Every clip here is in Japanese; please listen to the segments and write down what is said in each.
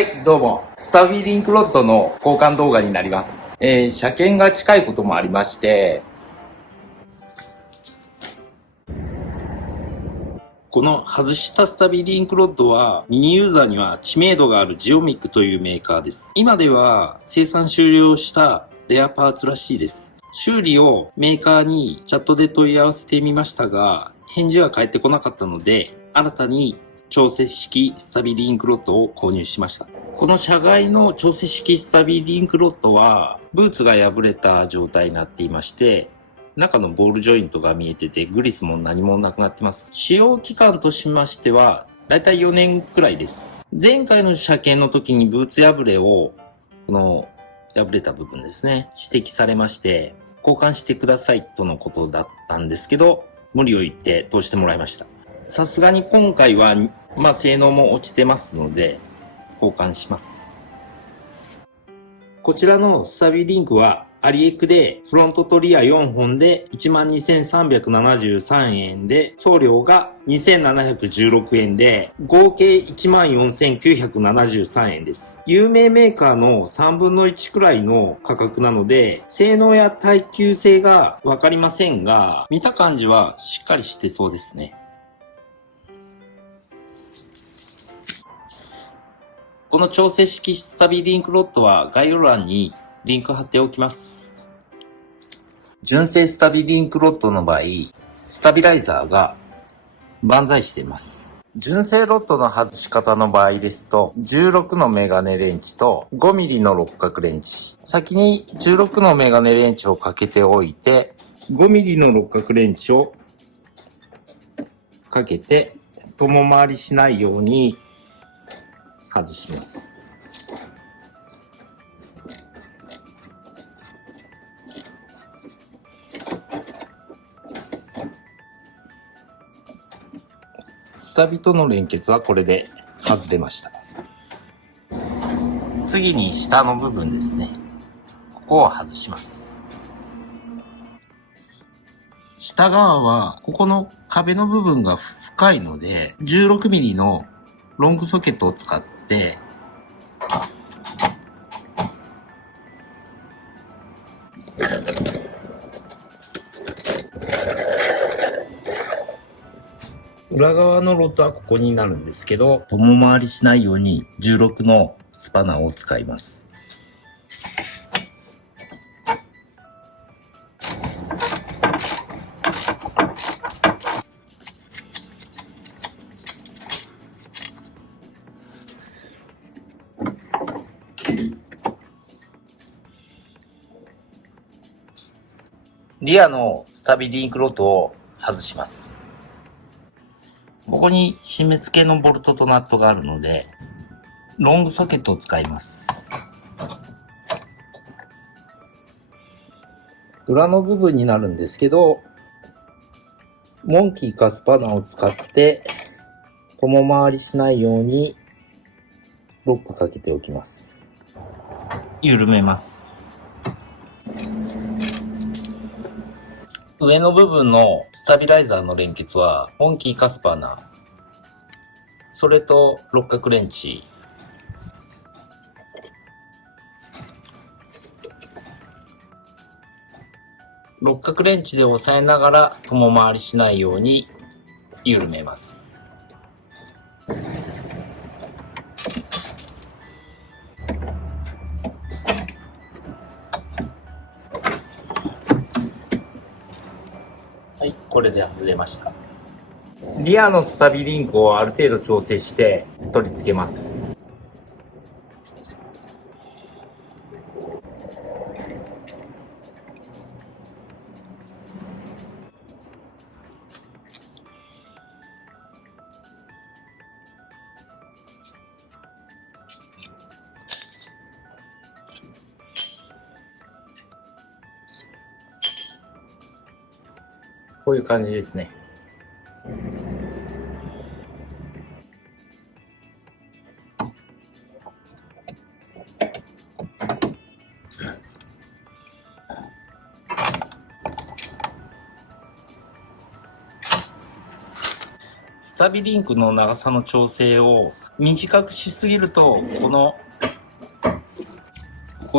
はい、どうも。スタビリンクロッドの交換動画になります。車検が近いこともありまして、この外したスタビリンクロッドはミニユーザーには知名度があるジオミックというメーカーです。今では生産終了したレアパーツらしいです。修理をメーカーにチャットで問い合わせてみましたが、返事が返ってこなかったので、新たに調節式スタビリンクロッドを購入しました。この車外の調節式スタビリンクロッドはブーツが破れた状態になっていまして、中のボールジョイントが見えてて、グリスも何もなくなってます。使用期間としましては、だいたい4年くらいです。前回の車検の時にブーツ破れを、この破れた部分ですね、指摘されまして、交換してくださいとのことだったんですけど、無理を言って通してもらいました。さすがに今回は、性能も落ちてますので、交換します。こちらのスタビリンクはアリエクでフロントとリア4本で 12,373 円で送料が 2,716 円で合計 14,973 円です。有名メーカーの3分の1くらいの価格なので性能や耐久性がわかりませんが見た感じはしっかりしてそうですね。この調整式スタビリンクロッドは概要欄にリンク貼っておきます。純正スタビリンクロッドの場合、スタビライザーが万歳しています。純正ロッドの外し方の場合ですと、16のメガネレンチと 5mm の六角レンチ。先に16のメガネレンチをかけておいて、5mm の六角レンチをかけて、共回りしないように外します。スタビとの連結はこれで外れました。次に下の部分ですね。ここを外します。下側はここの壁の部分が深いので 16mm のロングソケットを使って裏側のロッドはここになるんですけど、共回りしないように16のスパナーを使います。リアのスタビリンクロッドを外します。ここに締め付けのボルトとナットがあるので、ロングソケットを使います。裏の部分になるんですけど、モンキーかスパナーを使って共回りしないようにロックかけておきます。緩めます。上の部分のスタビライザーの連結はモンキーかスパナー、それと六角レンチ、六角レンチで押さえながら共回りしないように緩めます。はい、これで外れました。リアのスタビリンクをある程度調整して取り付けます。こういう感じですね。スタビリンクの長さの調整を短くしすぎると、こ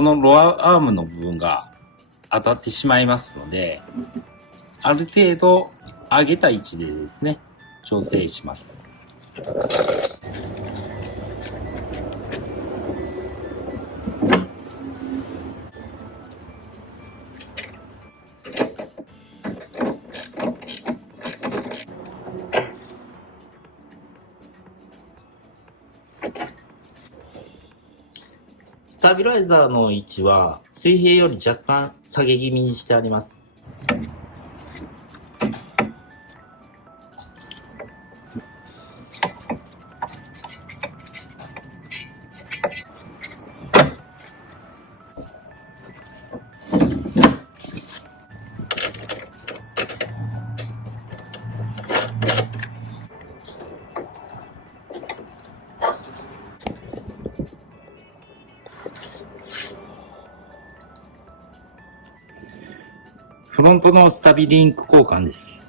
のロアアームの部分が当たってしまいますので、ある程度上げた位置でですね、調整します。スタビライザーの位置は水平より若干下げ気味にしてあります。フロントのスタビリンク交換です。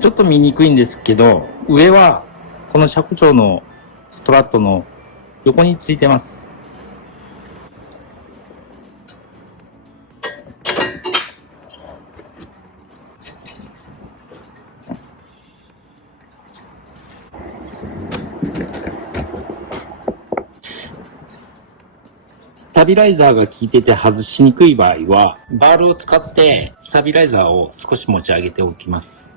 ちょっと見にくいんですけど、上はこの車庫長のストラットの横についてます。スタビライザーが効いてて外しにくい場合は、バールを使ってスタビライザーを少し持ち上げておきます。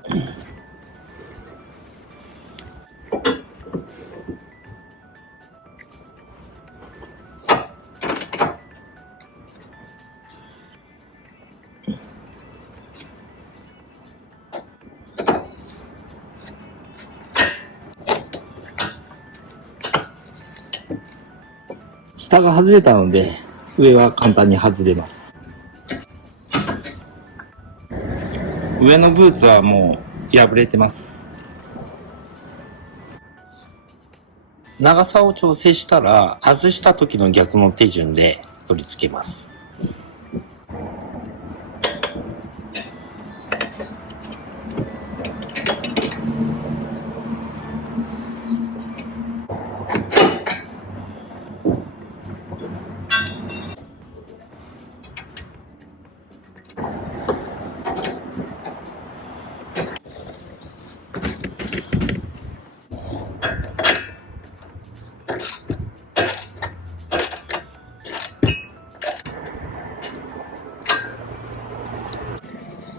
下が外れたので、上は簡単に外れます。上のブーツはもう破れてます。長さを調整したら、外した時の逆の手順で取り付けます。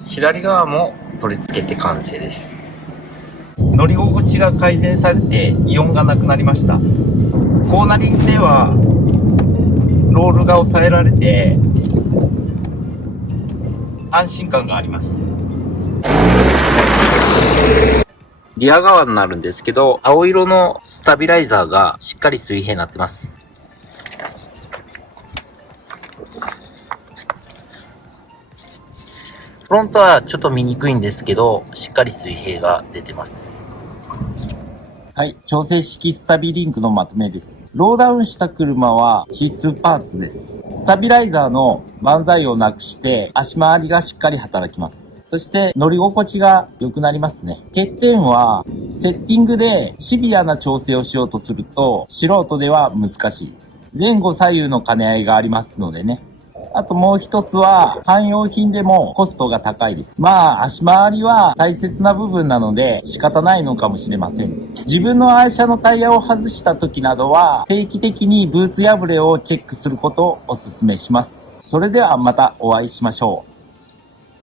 左側も取り付けて完成です。乗り心地が改善されて異音がなくなりました。コーナリングではロールが抑えられて安心感があります。リア側になるんですけど、青色のスタビライザーがしっかり水平になってます。フロントはちょっと見にくいんですけど、しっかり水平が出てます。はい、調整式スタビリンクのまとめです。ローダウンした車は必須パーツです。スタビライザーの万歳をなくして足回りがしっかり働きます。そして乗り心地が良くなりますね。欠点はセッティングでシビアな調整をしようとすると素人では難しいです。前後左右の兼ね合いがありますのでね。あともう一つは、汎用品でもコストが高いです。まあ、足回りは大切な部分なので仕方ないのかもしれません。自分の愛車のタイヤを外した時などは、定期的にブーツ破れをチェックすることをお勧めします。それではまたお会いしましょう。